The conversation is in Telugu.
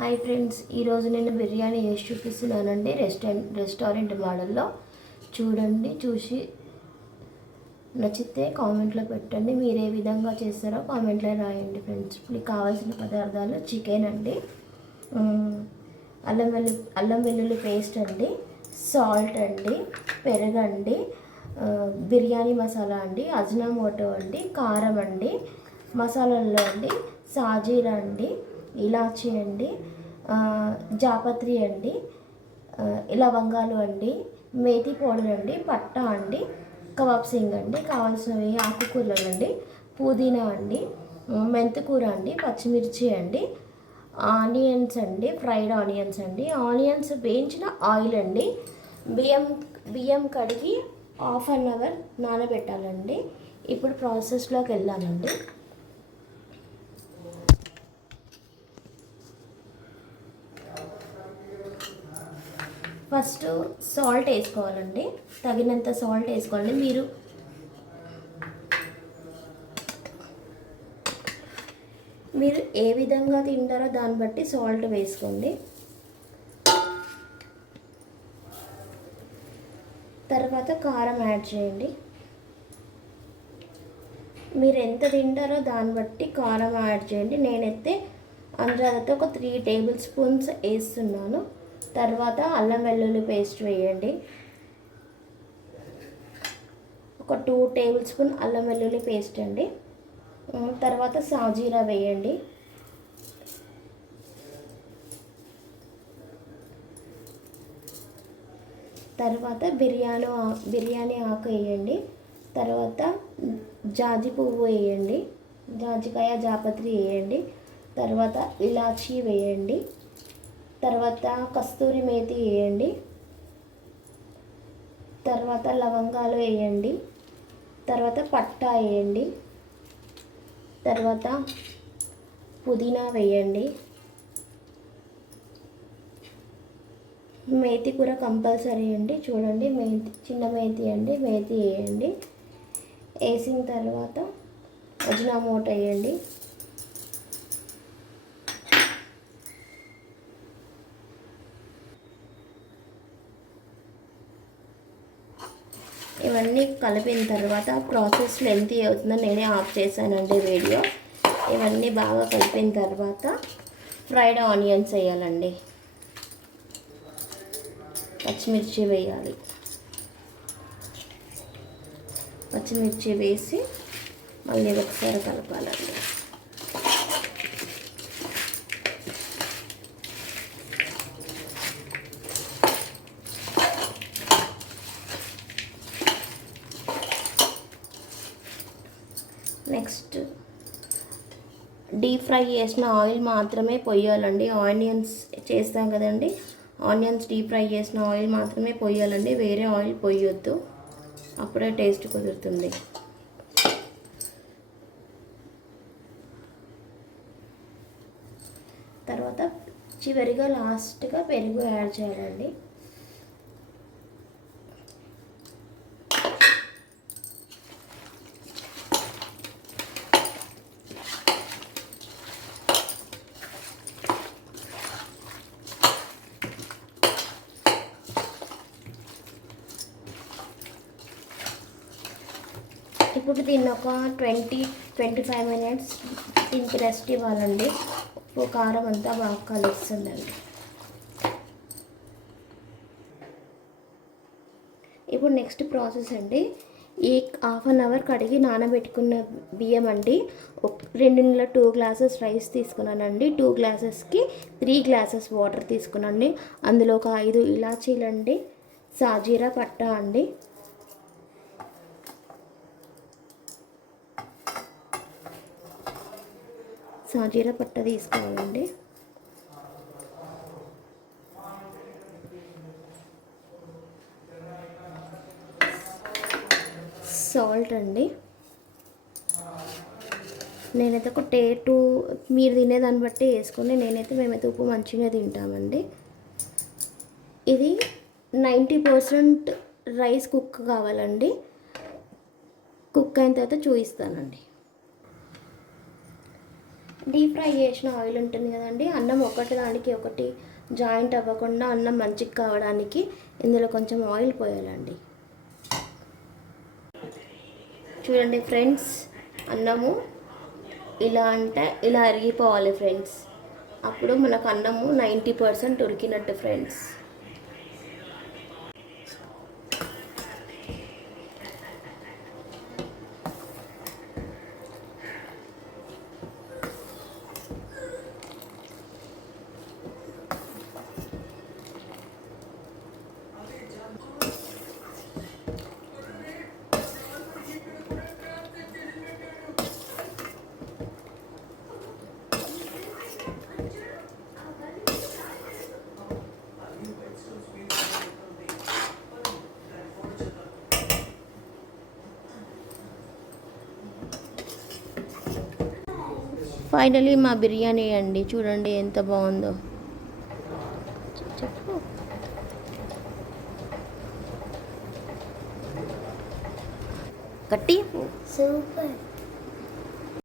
హాయ్ ఫ్రెండ్స్ ఈరోజు నేను బిర్యానీ చేసి చూపిస్తున్నానండి రెస్టారెంట్ రెస్టారెంట్ మోడల్లో. చూడండి చూసి నచ్చితే కామెంట్లో పెట్టండి. మీరు ఏ విధంగా చేస్తారో కామెంట్లో రాయండి ఫ్రెండ్స్. మీకు కావాల్సిన పదార్థాలు చికెన్ అండి. అల్లం వెల్లు అల్లం వెల్లుల్లి పేస్ట్ అండి. సాల్ట్ అండి. పెరగండి బిర్యానీ మసాలా అండి. అజ్నామోటో అండి. కారం అండి. మసాలాల్లో అండి. సాజీరా అండి. ఇలాచి అండి జాపత్రి అండి లవంగాలు అండి మేతి పౌడర్ అండి పట్టా అండి కబాబ్ సింగ్ అండి కావాల్సినవి ఆకుకూరలు అండి పుదీనా అండి మెంతికూర అండి పచ్చిమిర్చి అండి ఆనియన్స్ అండి ఫ్రైడ్ ఆనియన్స్ అండి ఆనియన్స్ వేయించిన ఆయిల్ అండి బియ్యం బియ్యం కడిగి హాఫ్ అన్ అవర్ నానబెట్టాలండి. ఇప్పుడు ప్రాసెస్లోకి వెళ్ళాలండి. ఫస్ట్ సాల్ట్ వేసుకోవాలండి. తగినంత సాల్ట్ వేసుకోండి. మీరు మీరు ఏ విధంగా తింటారో దాన్ని బట్టి సాల్ట్ వేసుకోండి. తర్వాత కారం యాడ్ చేయండి. మీరు ఎంత తింటారో దాన్ని బట్టి కారం యాడ్ చేయండి. నేనైతే అందులో ఒక త్రీ టేబుల్ స్పూన్స్ వేస్తున్నాను. తర్వాత అల్లం వెల్లుల్లి పేస్ట్ వేయండి. ఒక టూ టేబుల్ స్పూన్ అల్లం వెల్లుల్లి పేస్ట్ అండి. తర్వాత సాజీరా వేయండి. తర్వాత బిర్యానీ బిర్యానీ ఆకు వేయండి. తర్వాత జాజి పువ్వు వేయండి. జాజికాయ జాపత్రి వేయండి. తర్వాత ఇలాచీ వేయండి. తర్వాత కస్తూరి మేతి వేయండి. తర్వాత లవంగాలు వేయండి. తర్వాత పట్టా వేయండి. తర్వాత పుదీనా వేయండి. మేతి కూర కంపల్సరీ అండి. చూడండి మేతి చిన్న మేతి అండి. మేతి వేయండి. వేసిన తర్వాత అజినామోట వేయండి. ఇవన్నీ కలిపిన తర్వాత ప్రాసెస్ లెంత్ అవుతుందో నేనే ఆఫ్ చేశానండి వీడియో. ఇవన్నీ బాగా కలిపిన తర్వాత ఫ్రైడ్ ఆనియన్స్ వేయాలండి. పచ్చిమిర్చి వేయాలి. పచ్చిమిర్చి వేసి మళ్ళీ ఒకసారి కలపాలండి. నెక్స్ట్. డీప్ ఫ్రై చేసిన ఆయిల్ మాత్రమే పొయ్యాలండి. ఆనియన్స్ చేస్తాం కదండి. ఆనియన్స్ డీప్ ఫ్రై చేసిన ఆయిల్ మాత్రమే పొయ్యాలండి. వేరే ఆయిల్ పొయ్యొద్దు. అప్పుడే టేస్ట్ కుదురుతుంది. తర్వాత చివరిగా లాస్ట్గా పెరుగు యాడ్ చేయాలండి. ఇప్పుడు దీన్ని ఒక ట్వంటీ ట్వంటీ ఫైవ్ మినిట్స్ దీనికి రెస్ట్ ఇవ్వాలండి. ఉప్పు కారం అంతా బాగా కలుస్తుందండి. ఇప్పుడు నెక్స్ట్ ప్రాసెస్ అండి. ఈ హాఫ్ అన్ అవర్ కడిగి నానబెట్టుకున్న బియ్యం అండి. రెండున్నర రెండు నెలల టూ గ్లాసెస్ రైస్ తీసుకున్నానండి. టూ గ్లాసెస్కి త్రీ గ్లాసెస్ వాటర్ తీసుకున్నాండి అందులో ఒక ఐదు ఇలాచీలండి. సాజీరా పట్టా అండి. సాజీర పట్ట తీసుకోవాలండి. సాల్ట్ అండి. నేనైతే ఒక టే టూ మీరు తినేదాన్ని బట్టి వేసుకొని నేనైతే మేమైతే ఉప్పు మంచిగా తింటామండి. ఇది నైంటీ పర్సెంట్ రైస్ కుక్ కావాలండి. కుక్ అయిన తర్వాత చూపిస్తానండి. డీప్ ఫ్రై చేసిన ఆయిల్ ఉంటుంది కదండి. అన్నం ఒకటి దానికి ఒకటి జాయింట్ అవ్వకుండా అన్నం మంచిగా కావడానికి ఇందులో కొంచెం ఆయిల్ పోయాలండి. చూడండి ఫ్రెండ్స్ అన్నము ఇలా అంటే ఇలా అరిగిపోవాలి ఫ్రెండ్స్. అప్పుడు మనకు అన్నము నైంటీ పర్సెంట్ ఉడికినట్టు ఫ్రెండ్స్. ఫైనలీ మా బిర్యానీ అండి. చూడండి ఎంత బాగుందో. చెప్పు. గట్టి సూపర్